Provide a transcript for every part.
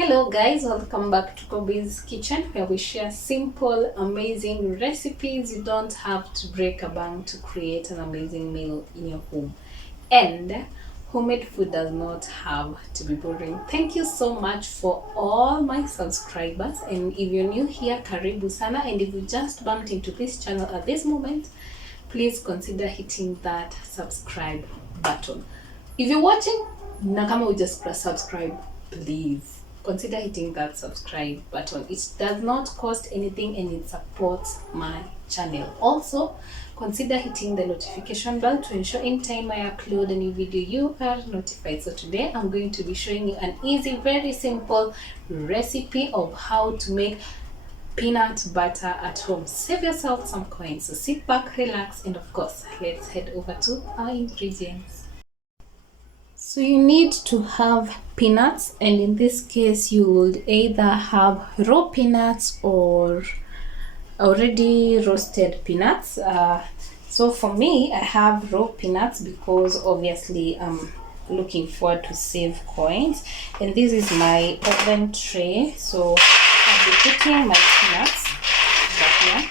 Hello guys, welcome back to Kobe's Kitchen, where we share simple, amazing recipes. You don't have to break a bank to create an amazing meal in your home. And homemade food does not have to be boring. Thank you so much for all my subscribers. And if you're new here, karibu sana. And if you just bumped into this channel at this moment, please consider hitting that subscribe button. If you're watching, nakama we just press subscribe, please consider hitting that subscribe button. It does not cost anything and it supports my channel. Also, consider hitting the notification bell to ensure anytime I upload a new video you are notified. So today I'm going to be showing you an easy, very simple recipe of how to make peanut butter at home. Save yourself some coins. So sit back, relax, and of course, let's head over to our ingredients. So you need to have peanuts, and in this case you would either have raw peanuts or already roasted peanuts. So for me, I have raw peanuts because obviously I'm looking forward to save coins. And this is my oven tray, so I'll be putting my peanuts back here.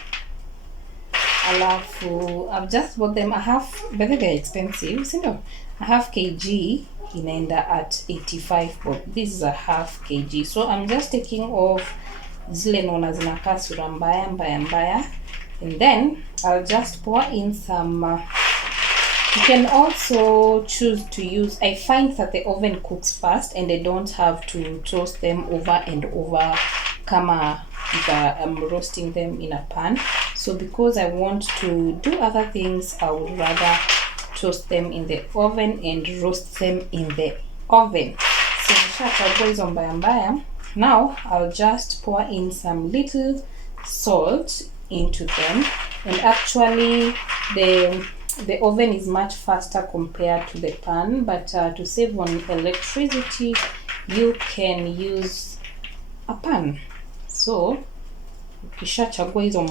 I've just bought them. I have, but they're expensive, so I have kg inaenda at 85, but this is a half kg. So I'm just taking off zile naona zinakaa sura mbaya mbaya, and then I'll just pour in some you can also choose to use, I find that the oven cooks fast and I don't have to toast them over and over kama if I'm roasting them in a pan. So because I want to do other things, I would rather toast them in the oven and roast them in the oven. So nishachagua hizo mbaya. Now I'll just pour in some little salt into them, and actually the oven is much faster compared to the pan, but to save on electricity you can use a pan. So ukishachagua hizo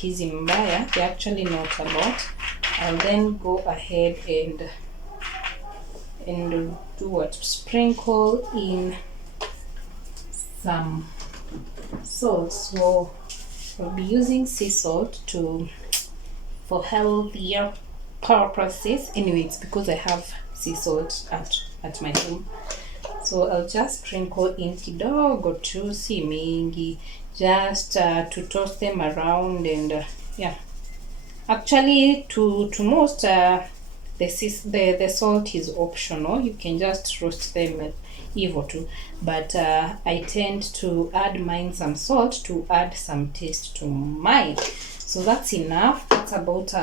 hizi mbaya, they're actually not a lot. I'll then go ahead and do what? Sprinkle in some salt. So I'll be using sea salt for healthier purposes. Anyway, it's because I have sea salt at my home. So I'll just sprinkle in kidogo tu, si mingi, just to toast them around. And yeah, actually to most the salt is optional. You can just roast them evil too, but I tend to add mine some salt to add some taste to mine. So that's enough. That's about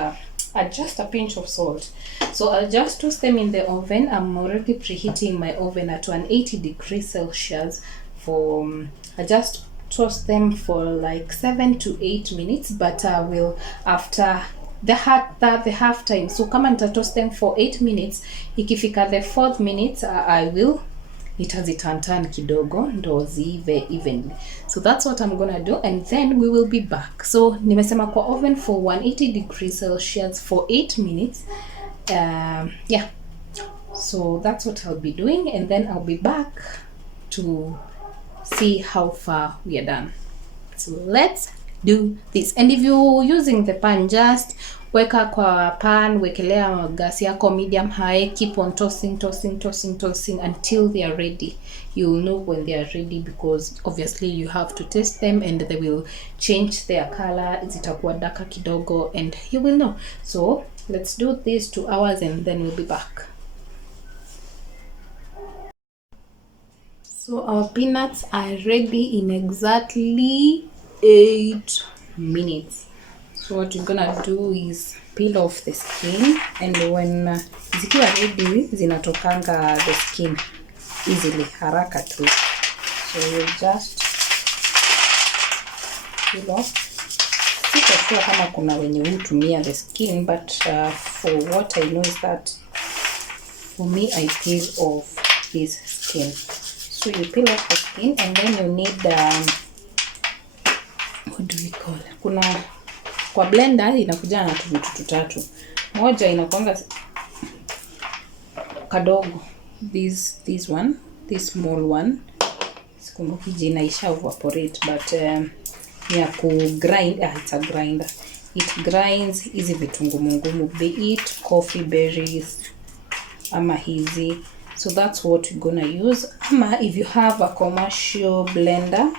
just a pinch of salt. So I'll just toast them in the oven. I'm already preheating my oven at 180 degrees Celsius for I just toast them for like 7 to 8 minutes, but I will after the half time. So kama nitatoast them for 8 minutes, ikifika the 4th minute I will itazitantan kidogo ndo ziive evenly. So that's what I'm gonna do, and then we will be back. So nimesema kwa oven for 180 degrees Celsius for 8 minutes. Yeah, so that's what I'll be doing, and then I'll be back to see how far we are done. So let's do this. And if you're using the pan, just weka kwa pan, wekelea gas yako medium high, keep on tossing until they are ready. You'll know when they are ready because obviously you have to taste them and they will change their color, zitakuwa darker kidogo, and you will know. So let's do this 2 hours and then we'll be back. So our peanuts are ready in exactly 8 minutes. So what you're gonna do is peel off the skin, and when zikiwa ready zinatokanga the skin easily, haraka tu. So you just peel off. Sikuwa kama kuna wenye hutumia the skin, but for what I know is that for me I peel off this skin. So you peel off the skin, and then you need what do we call it? Kuna kwa blender inakuja na vitu tutatu. Moja inakuanga kadogo, this one, this small one, sikumbuki jina, isha evaporate, but ya ku grind, it's a grinder. It grinds hizi vitungu ngumu, be it coffee berries ama hizi. So that's what we're gonna use. Ama if you have a commercial blender,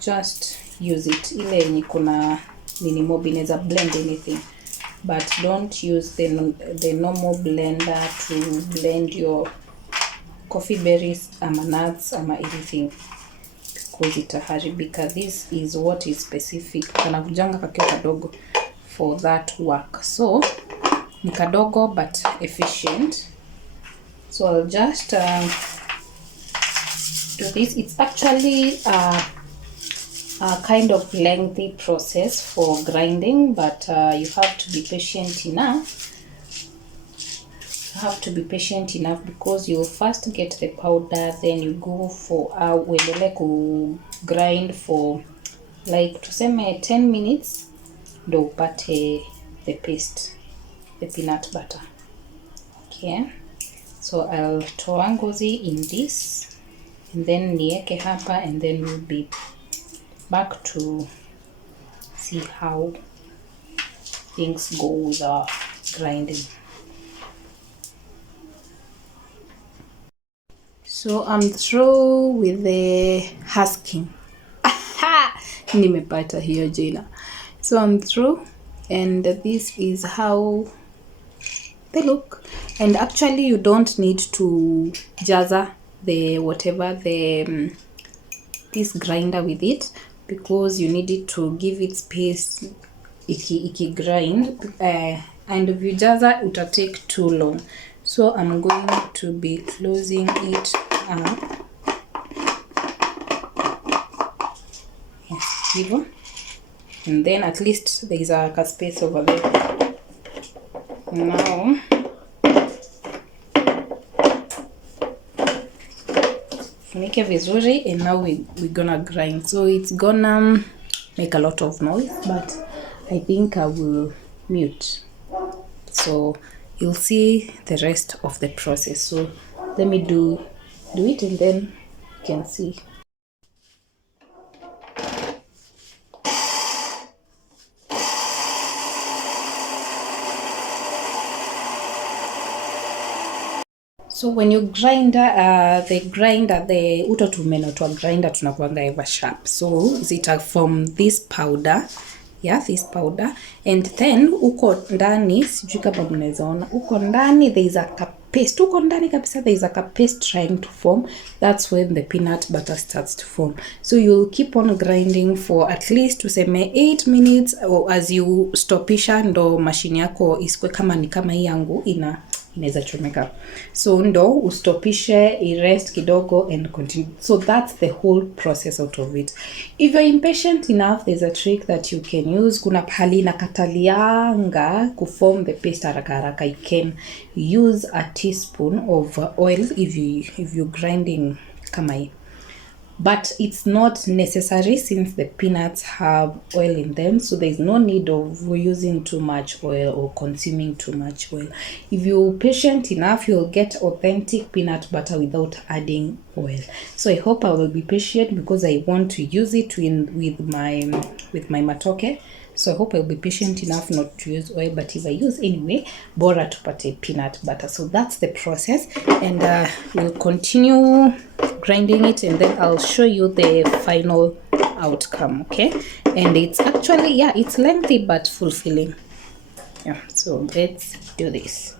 just use it. Ile yenye kuna nini mob inaweza blend anything, but don't use the normal blender to blend your coffee berries ama nuts ama anything, because itaharibika. This is what is specific, kana kujanga kakio kadogo for that work. So ni kadogo but efficient. So I'll just do this. It's actually a kind of lengthy process for grinding, but you have to be patient enough. Because you first get the powder, then you go for uendelee ku grind for like tuseme 10 minutes ndo upate the paste, the peanut butter. Okay, so I'll toa ngozi in this and then nieke hapa, and then we'll be back to see how things go with our grinding. So I'm through with the husking. Nimepata hiyo jina. So I'm through, and this is how they look. And actually you don't need to jazzer the whatever the this grinder with it, because you need it to give it space iki grind, and if you jazzer it will take too long. So I'm going to be closing it up. Yes, hivyo. And then at least there is a space over there. Now funike vizuri, and now we're gonna grind. So it's gonna make a lot of noise, but I think I will mute, so you'll see the rest of the process. So let me do it, and then you can see. So when you grind the uto tumenotoa grinder tunakuanga ever sharp, so zita form this powder. Yeah, this powder, and then uko ndani, sijui kama mnaweza ona, uko ndani there is a paste, uko ndani kabisa there is a paste trying to form. That's when the peanut butter starts to form. So you'll keep on grinding for at least tuseme 8 minutes, or as you stopisha ndo mashini yako isikwe kama ni kama hii yangu inaweza chomeka. So ndo ustopishe, irest kidogo and continue. So that's the whole process out of it. If you're impatient enough, there's a trick that you can use. Kuna pahali na katalianga kuform the paste haraka haraka. You can use a teaspoon of oil if you're grinding kama hii. But it's not necessary since the peanuts have oil in them, so there's no need of using too much oil or consuming too much oil. If you're patient enough, you'll get authentic peanut butter without adding oil. So I hope I will be patient, because I want to use it with my matoke. So I hope I'll be patient enough not to use oil, but if I use anyway, bora tupate peanut butter. So that's the process, and we'll continue grinding it, and then I'll show you the final outcome. Okay, and it's actually, yeah, it's lengthy but fulfilling. Yeah, so let's do this.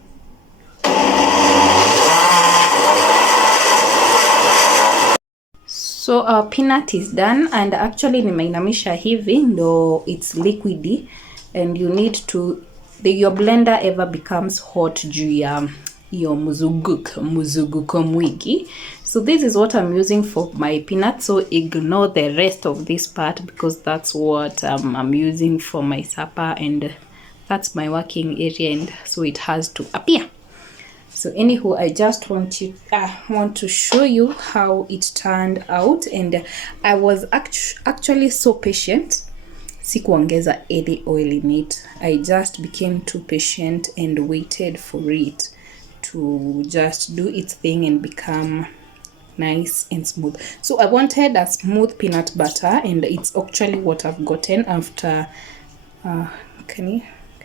So our peanut is done, and actually nimeinamisha hivi ndo it's liquidy, and you need to your blender ever becomes hot juu ya your muzuguko mwingi. So this is what I'm using for my peanut, so ignore the rest of this part, because that's what I'm using for my supper, and that's my working area, and so it has to appear. So anywho, I just want to show you how it turned out, and I was actually so patient. Sikuongeza any oil in it. I just became too patient and waited for it to just do its thing and become nice and smooth. So I wanted a smooth peanut butter, and it's actually what I've gotten after can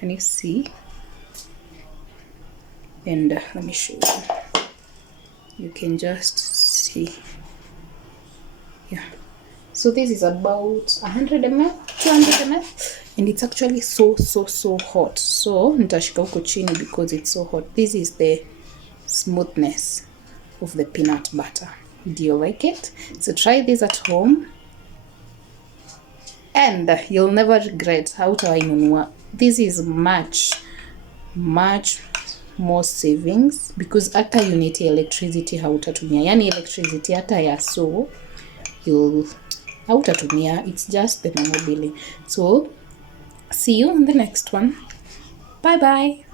you see? And let me show you. You can just see. Yeah, so this is about 100 ml, 200 ml, and it's actually so hot. So nitashika huko chini because it's so hot. This is the smoothness of the peanut butter. Do you like it? So try this at home and you'll never regret. Hautawainunua. This is much more savings because hata unit ya electricity hautatumia. Yani electricity hata ya so hautatumia. It's just the normal billing. So see you in the next one. Bye bye.